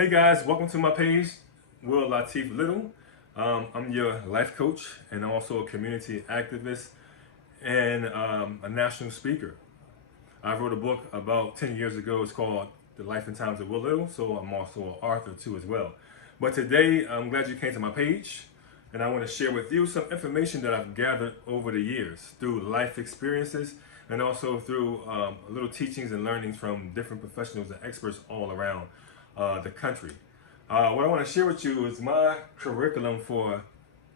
Hey guys, welcome to my page, Will Latif Little. I'm your life coach and also a community activist and a national speaker. I wrote a book about 10 years ago. It's called The Life and Times of Will Little, so I'm also an author too as well. But today, I'm glad you came to my page, and I want to share with you some information that I've gathered over the years through life experiences and also through little teachings and learnings from different professionals and experts all around the country. What I want to share with you is my curriculum for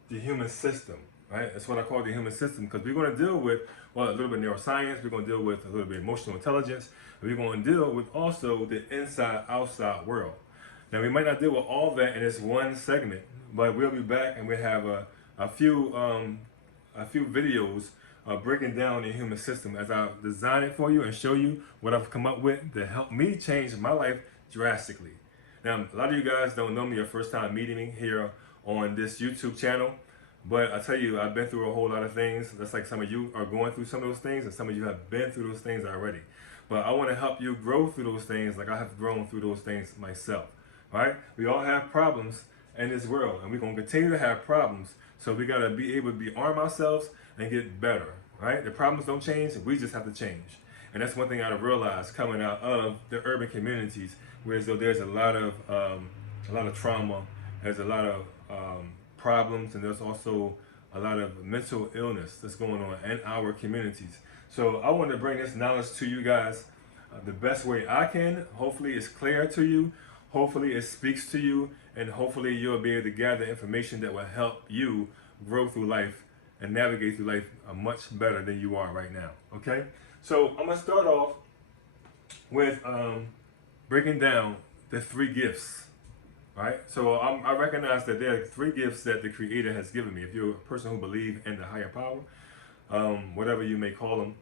the human system, right? That's what I call the human system because we're going to deal with, well, a little bit of neuroscience, we're going to deal with a little bit of emotional intelligence, and we're going to deal with also the inside-outside world. Now, we might not deal with all that in this one segment, but we'll be back and we have a few videos breaking down the human system as I design it for you and show you what I've come up with to help me change my life drastically. Now, a lot of you guys don't know me, your first time meeting me here on this YouTube channel, but I tell you, I've been through a whole lot of things. That's like some of you are going through some of those things, and some of you have been through those things already. But I want to help you grow through those things like I have grown through those things myself, right? We all have problems in this world, and we're going to continue to have problems. So we got to be able to arm ourselves and get better, right? The problems don't change, we just have to change. And that's one thing I've realized coming out of the urban communities, where there's a lot of trauma, there's a lot of problems, and there's also a lot of mental illness that's going on in our communities. So I want to bring this knowledge to you guys the best way I can. Hopefully it's clear to you. Hopefully it speaks to you, and hopefully you'll be able to gather information that will help you grow through life and navigate through life much better than you are right now. Okay? So I'm gonna start off with breaking down the three gifts, right? So I recognize that there are three gifts that the Creator has given me. If you're a person who believes in the higher power, whatever you may call them,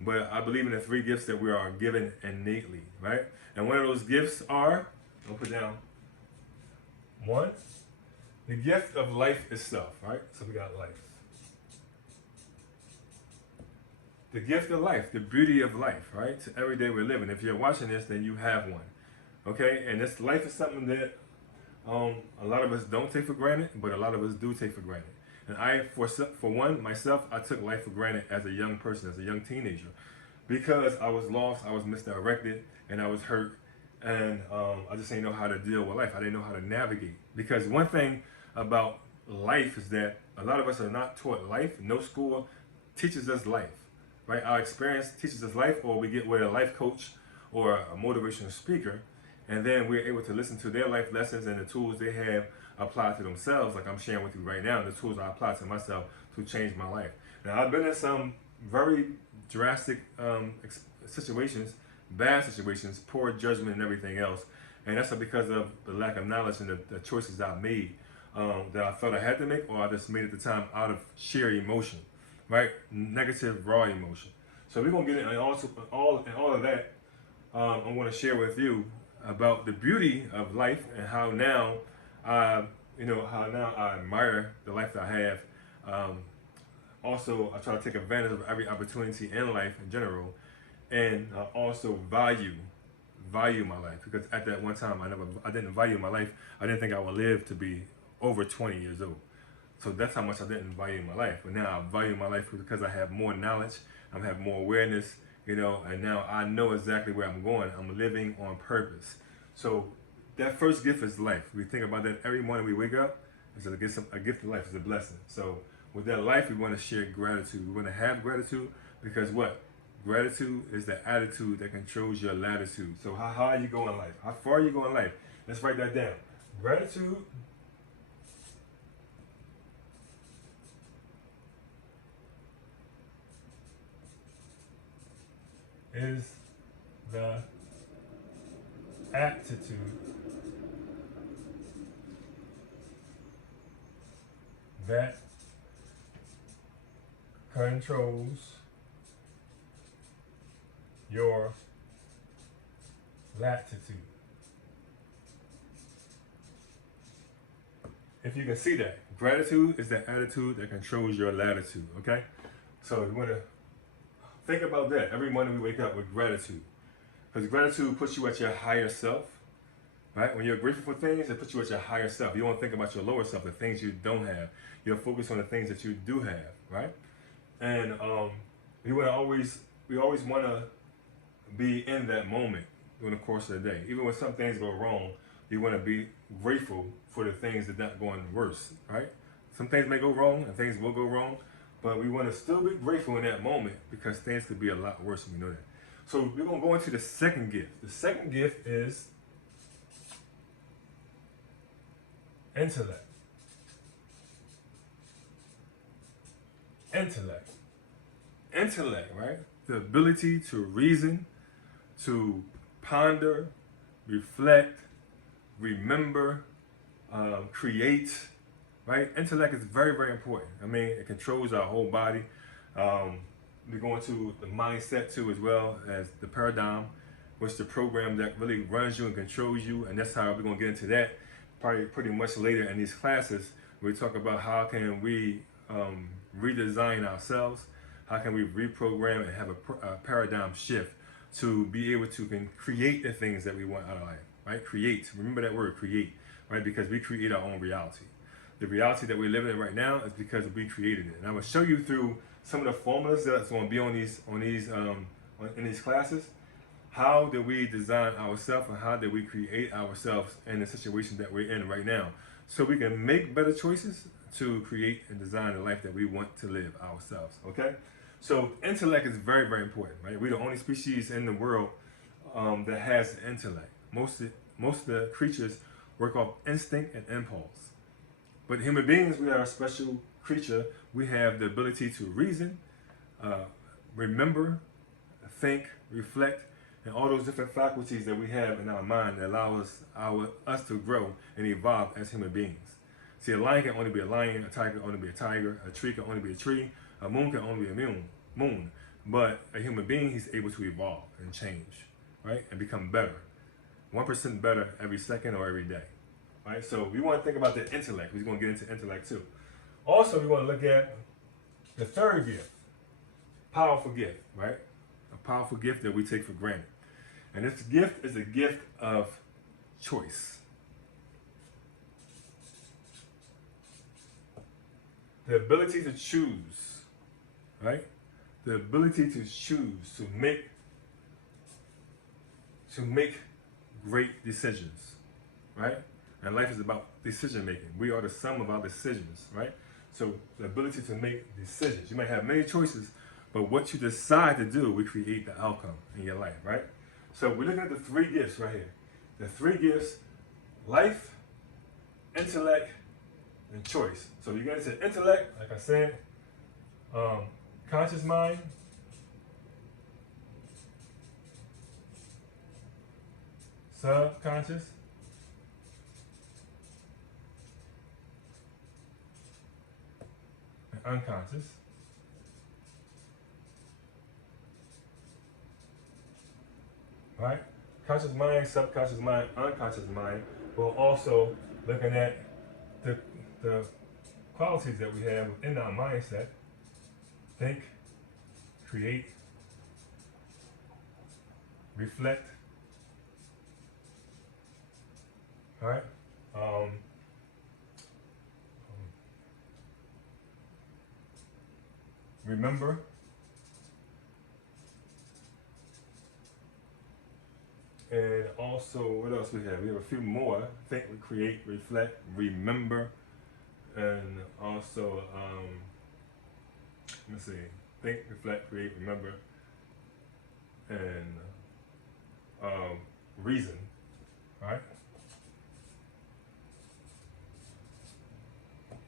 but I believe in the three gifts that we are given innately, right? And one of those gifts are, I'll put down one, the gift of life itself, right? So we got life. The gift of life, the beauty of life, right? So every day we're living. If you're watching this, then you have one, okay? And this life is something that a lot of us don't take for granted, but a lot of us do take for granted. And for one, myself, I took life for granted as a young person, as a young teenager, because I was lost, I was misdirected, and I was hurt, and I just didn't know how to deal with life. I didn't know how to navigate. Because one thing about life is that a lot of us are not taught life. No school teaches us life, right? Our experience teaches us life, or we get with a life coach or a motivational speaker, and then we're able to listen to their life lessons and the tools they have applied to themselves, like I'm sharing with you right now, the tools I apply to myself to change my life. Now, I've been in some very drastic situations, bad situations, poor judgment and everything else, and that's because of the lack of knowledge and the choices I made that I felt I had to make, or I just made at the time out of sheer emotion, right? Negative, raw emotion. So we're going to get into all of that. I'm going to share with you about the beauty of life and how now I admire the life that I have. Also, I try to take advantage of every opportunity in life in general, and I also value my life, because at that one time I didn't value my life. I didn't think I would live to be over 20 years old. So that's how much I didn't value my life. But now I value my life because I have more knowledge, I have more awareness, and now I know exactly where I'm going. I'm living on purpose. So that first gift is life. We think about that every morning we wake up. It's a gift of life. It's a blessing. So with that life, we want to share gratitude. We want to have gratitude because what? Gratitude is the attitude that controls your latitude. So how are you going in life? How far are you going in life? Let's write that down. Gratitude is the attitude that controls your latitude. If you can see that, gratitude is the attitude that controls your latitude, okay? So you want to think about that every morning we wake up with gratitude. Because gratitude puts you at your higher self. right? When you're grateful for things, it puts you at your higher self. You don't think about your lower self, the things you don't have. You're focused on the things that you do have, right? And we always want to be in that moment during the course of the day. Even when some things go wrong, you want to be grateful for the things that are not going worse, right? Some things may go wrong and things will go wrong, but we want to still be grateful in that moment because things could be a lot worse when we know that. So we're going to go into the second gift. The second gift is intellect. Intellect. Intellect, right? The ability to reason, to ponder, reflect, remember, create, right? Intellect is very, very important. I mean, it controls our whole body. We go into the mindset too, as well as the paradigm, which is the program that really runs you and controls you. And that's how we're going to get into that probably pretty much later in these classes. We talk about how can we redesign ourselves, how can we reprogram and have a paradigm shift to be able to create the things that we want out of life, right? Create. Remember that word, create, right? Because we create our own reality. The reality that we're living in right now is because we created it. And I'm going to show you through some of the formulas that's going to be in these classes. How did we design ourselves and how did we create ourselves in the situation that we're in right now, so we can make better choices to create and design the life that we want to live ourselves. Okay, so intellect is very, very important, right? We're the only species in the world that has intellect. Most of the creatures work off instinct and impulse, but human beings, we are a special creature. We have the ability to reason, remember, think, reflect, and all those different faculties that we have in our mind that allow us to grow and evolve as human beings. See, a lion can only be a lion, a tiger can only be a tiger, a tree can only be a tree, a moon can only be a moon. But a human being, he's able to evolve and change, right? And become better. 1% better every second or every day, right? So we want to think about the intellect. We're going to get into intellect too. Also, we want to look at the third gift, powerful gift, right? A powerful gift that we take for granted. And this gift is a gift of choice. The ability to choose, right? The ability to choose, to make great decisions, right? And life is about decision making. We are the sum of our decisions, right? So the ability to make decisions. You might have many choices, but what you decide to do will create the outcome in your life, right? So we're looking at the three gifts right here. The three gifts: life, intellect, and choice. So you get into intellect, like I said, conscious mind, subconscious, and unconscious. Right? Conscious mind, subconscious mind, unconscious mind. We're also looking at the qualities that we have within our mindset: think, create, reflect. All right. Remember, and also what else we have? We have a few more: think, create, reflect, remember, and also let's see, think, reflect, create, remember, and reason. Right?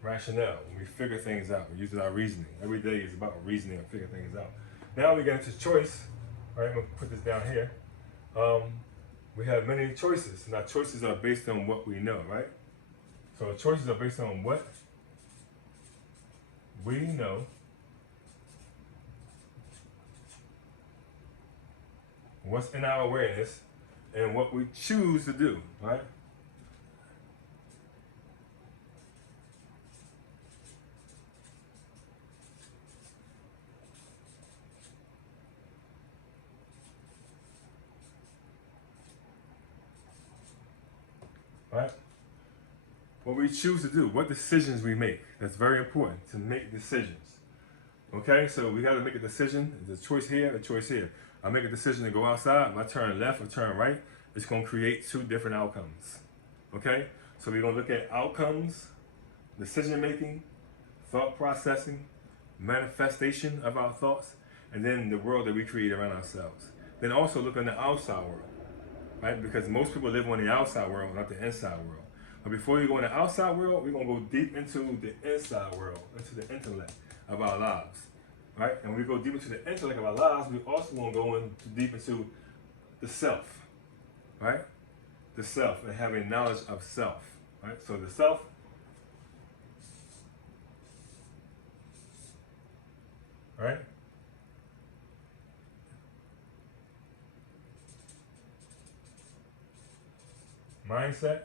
Rationale. When we figure things out, we're using our reasoning. Every day is about reasoning and figuring things out. Now we get into choice. All right, I'm gonna put this down here. We have many choices, and our choices are based on what we know, right? So choices are based on what we know, what's in our awareness, and what we choose to do, right? right? What we choose to do, what decisions we make. That's very important, to make decisions. Okay, so we got to make a decision. There's a choice here, a choice here. I make a decision to go outside. If I turn left or turn right, it's going to create two different outcomes. Okay, so we're going to look at outcomes, decision making, thought processing, manifestation of our thoughts, and then the world that we create around ourselves. Then also look in the outside world, right? Because most people live on the outside world, not the inside world. But before you go in the outside world, we're going to go deep into the inside world, into the intellect of our lives, right? And when we go deep into the intellect of our lives, we also want to go in deep into the self, right? The self, and having knowledge of self, right? So the self, right? Mindset,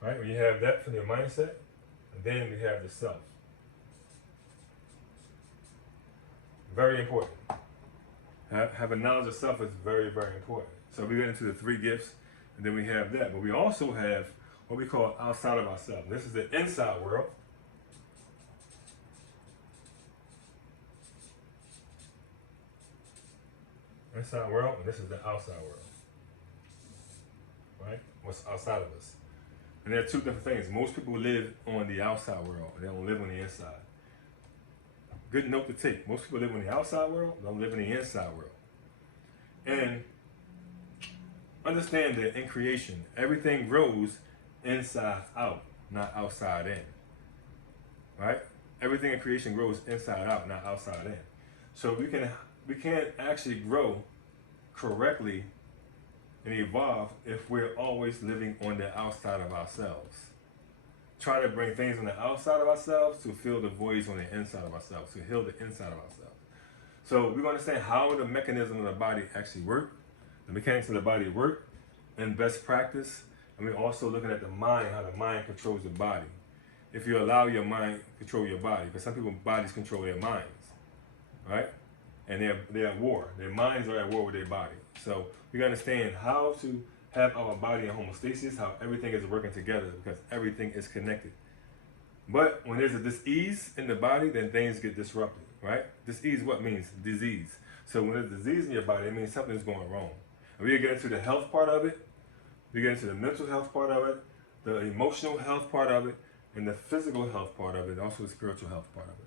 right? When you have that for your mindset, and then we have the self. Very important. Have a knowledge of self is very, very important. So we get into the three gifts, and then we have that. But we also have what we call outside of ourselves. This is the inside world. Inside world, and this is the outside world. Right? What's outside of us. And there are two different things. Most people live on the outside world, and they don't live on the inside. Good note to take. Most people live in the outside world, don't live in the inside world. And understand that in creation, everything grows inside out, not outside in. Right? Everything in creation grows inside out, not outside in. So we can't actually grow correctly and evolve if we're always living on the outside of ourselves. Try to bring things on the outside of ourselves to fill the voids on the inside of ourselves, to heal the inside of ourselves. So we're going to understand how the mechanism of the body actually work, the mechanics of the body work, and best practice. And we're also looking at the mind, how the mind controls the body. If you allow your mind to control your body, because some people's bodies control their minds, right? And they're at war. Their minds are at war with their body. So we got to understand how to have our body in homeostasis, how everything is working together, because everything is connected. But when there's a dis-ease in the body, then things get disrupted, right? Dis-ease what means? Disease. So when there's disease in your body, it means something's going wrong. And we get into the health part of it, we get into the mental health part of it, the emotional health part of it, and the physical health part of it, also the spiritual health part of it.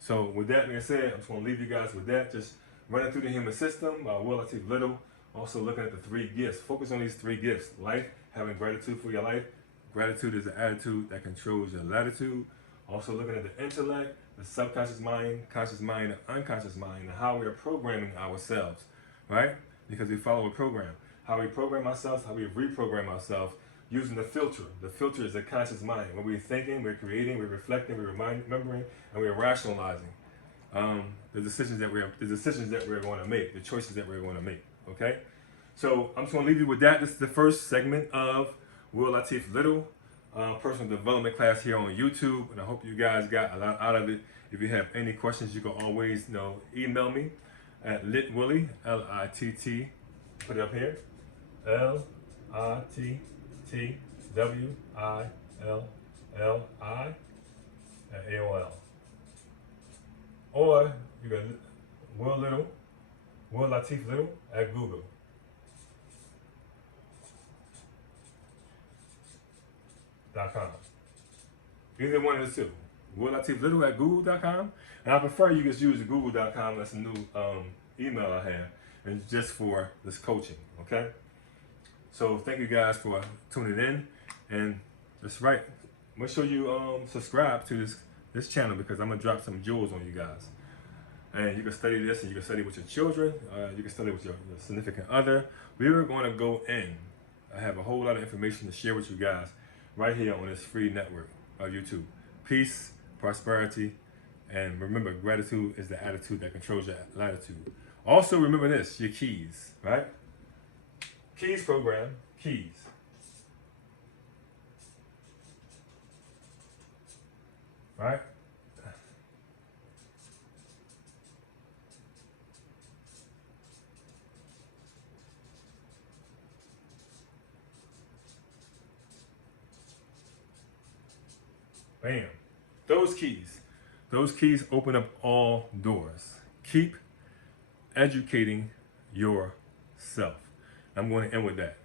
So with that being said, I'm just going to leave you guys with that. Just running through the human system, Will Latif Little. Also looking at the three gifts. Focus on these three gifts. Life, having gratitude for your life. Gratitude is the attitude that controls your latitude. Also looking at the intellect, the subconscious mind, conscious mind, the unconscious mind, and how we are programming ourselves, right? Because we follow a program. How we program ourselves, how we reprogram ourselves using the filter. The filter is the conscious mind. When we're thinking, we're creating, we're reflecting, we're remembering, and we're rationalizing the decisions that we're going to make, the choices that we're going to make. Okay, so I'm just going to leave you with that. This is the first segment of Will Latif Little personal development class here on YouTube, and I hope you guys got a lot out of it. If you have any questions, you can always email me at litwilly, Litt, put it up here, LITTWILLI at AOL. Or you can Will Latif Little at Google. .com. Either one of the two. Will Latif Little at Google.com. And I prefer you just use the Google.com. That's a new email I have. And just for this coaching. Okay? So thank you guys for tuning in. And that's right. Make sure you subscribe to this channel, because I'm going to drop some jewels on you guys. And you can study this, and you can study with your children. You can study with your significant other. We are going to go in. I have a whole lot of information to share with you guys right here on this free network of YouTube. Peace, prosperity, and remember, gratitude is the attitude that controls your latitude. Also, remember this, your keys, right? Keys program, keys. Right? Bam. Those keys open up all doors. Keep educating yourself. I'm going to end with that.